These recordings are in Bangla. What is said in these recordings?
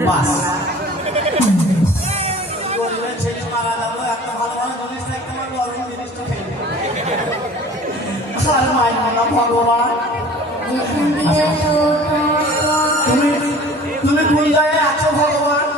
বাস মারা যাব এত ভালো ভালো জিনিস দেখতে জিনিসটা খেয়ে আর মনে ভগবান আছো ভগবান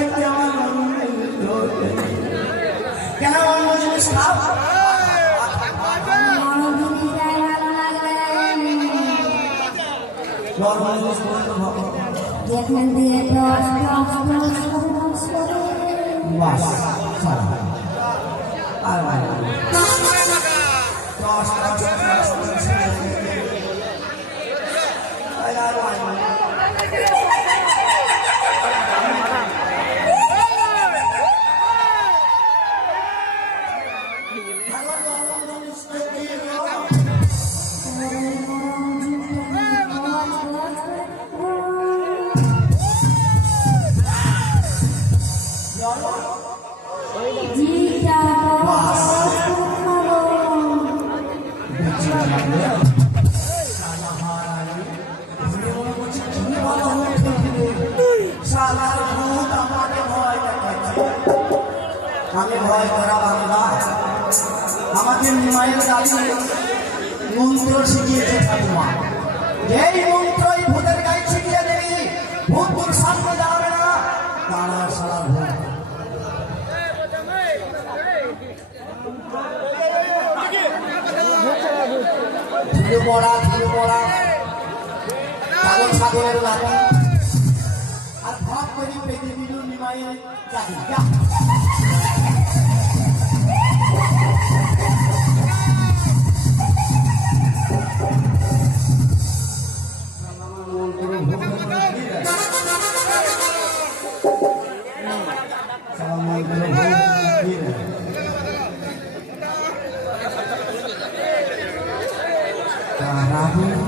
ভালো আমার কেন অন্য জিনিস খাও যেখান দিয়ে দশ দশ দশ দশ বাস আর দশ দশ ভয় করা বাংলা আমাকে মায়ের দাবি মন্ত্র শিখিয়েছে ঠাকুমা। এই মন্ত্র এই ভূতের গায়ে শিখিয়ে দেবি, ভূত তোর সামনে দাঁড়াবে না দাঁড়া সারা ভূত ধুলো পড়া ধুলো পড়া। কাগজ সাগরের লাগা আর ভাব করে পেতে দিল নিমাইয়ের চাকরি যা।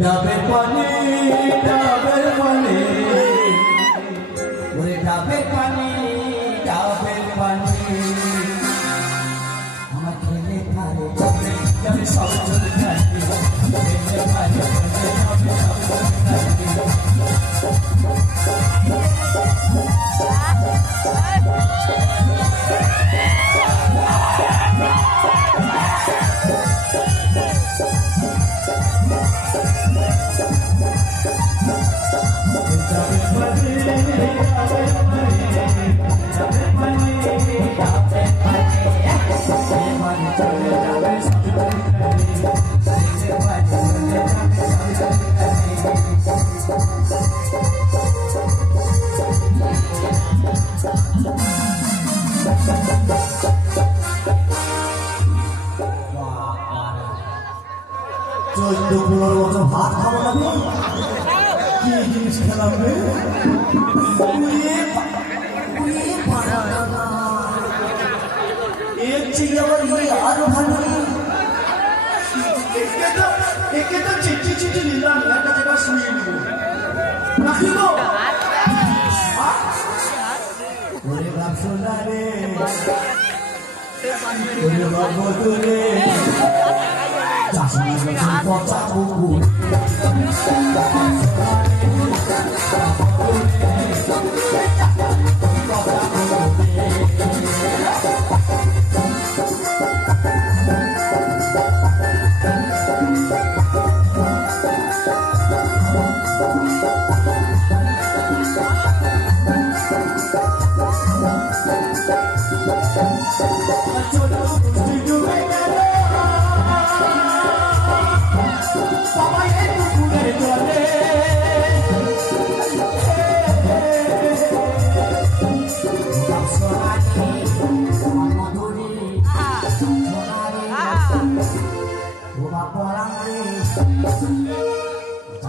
Dabe pani, dabe pani. Thank you. চোদ্দ পনেরো বছর ভাত খাব না? কি জিনিস খেলাম রে। এর চেয়ে আবার ইয়ে আরও ভালো একে তো চিঠি চিঠি จากนั้นคมจ้าขอ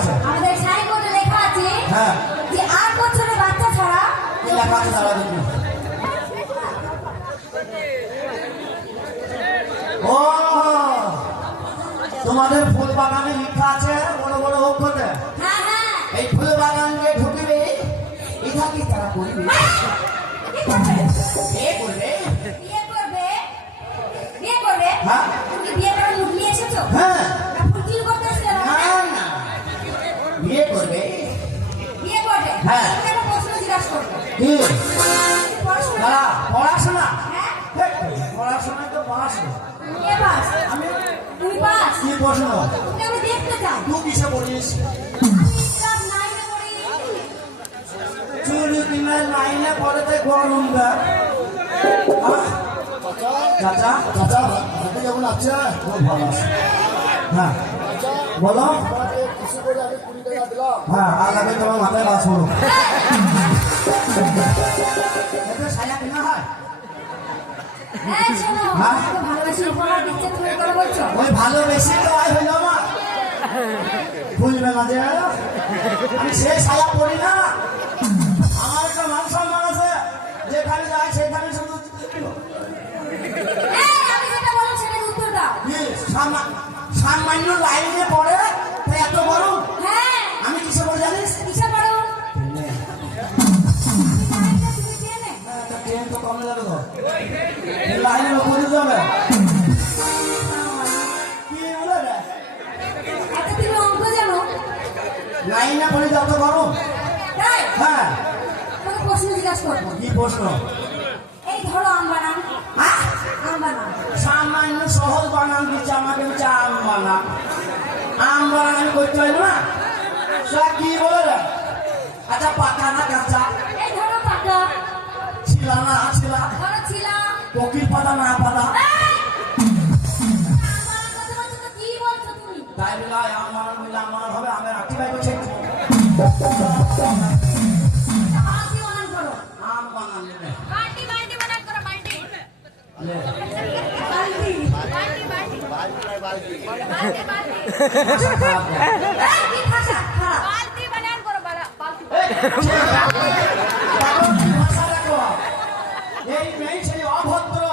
আছে। আমাদের সাইনবোর্ডে লেখা আছে হ্যাঁ। যে আট বছরের বাচ্চা ছাড়া কি লেখা আছে দাঁড়া দেখি ও! তোমাদের ফুল বাগানে লেখা আছে বড় বড় অক্ষরে হ্যাঁ হ্যাঁ। এই ফুল বাগান ঢুকবে এটা কি তারা করবে? হ্যাঁ। পড়াশোনা পড়াশোনা পড়াশোনা তো পাস কে প্রশ্ন তুই কিসে পড়িস পড়ি চুরি কিনে লাইনে পড়েতে গরম দেয় চাচা চাচা হাতে যেমন আছে খুব ভালো আছে বলো হ্যাঁ তোমার মাথায় বাস কেনা হয়? হ্যাঁ? ওই ভালোবেসে তো আয় হইল না বুঝবে না যে আমি সে পড়ি না। আমার একটা মান সম্মান আছে যেখানে যায় সেখানে শুধু সামান্য প্রশ্ন জিজ্ঞাসা করব। কি প্রশ্ন? এই ধরো আম বানান হ্যাঁ? আম বানান সামান্য সহজ বানান দিচ্ছে আমাকে হচ্ছে আম বানান আম বানান আমি করতে না? সে কি বলে আচ্ছা পাকা না কাঁচা? এই ধরো পাকা। ছিলা না ছিলা। ধরো পকির পাতা না পাতা? তাই বলে আম বানান বললে হবে আমের আটি বাই অভদ্র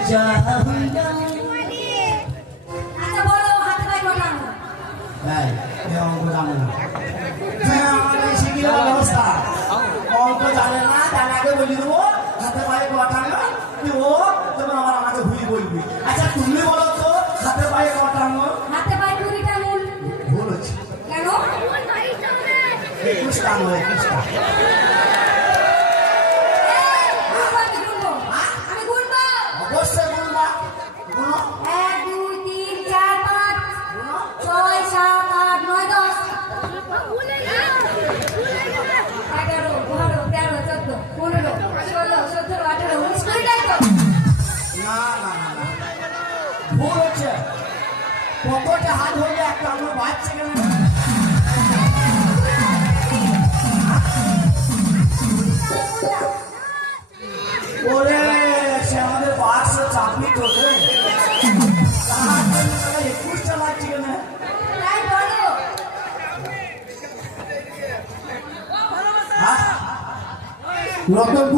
এ অঙ্ক জানে না তার আগে বলি দেবো হাতে পায়ে কটা তুই ও তখন আবার আমাকে ভুল বলবি আচ্ছা তুমি বলো তো হাতে পায়ে কটা হাতে পায়ে কুড়িটা আঙুল। ভুল হচ্ছে কেন? একুশটা আঙুল একুশটা।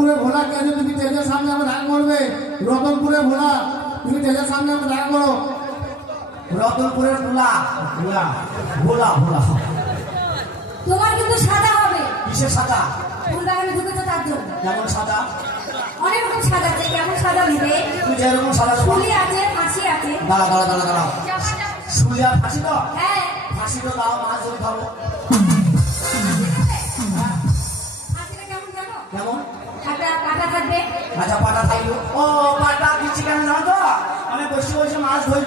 রতনপুরে ভোলা কেন? তুমি তেজের সামনে আমার দেখা করবে রতনপুরে ভোলা তুমি তেজের সামনে আমার দেখা করো রতনপুরের ভোলা ভোলা ভোলা ভোলা। তোমার কিন্তু সাদা হবে। কিসের সাদা? ফুল বাগানে ঢুকেছো তার জন্য? যেমন সাদা? অনেক রকম সাদা আছে কেমন সাদা নেবে? তুই যেরকম সাদা ফুলি আছে ফাঁসি আছে। দাঁড়া দাঁড়া দাঁড়া দাঁড়া। শুলি আর ফাঁসি তো? হ্যাঁ। ফাঁসি তো দাও মাছ ধরে খাব আচ্ছা পাটা থাকল। ও পাটা কিছু কেন জানো তো আমি বসে বসে মাছ ধরি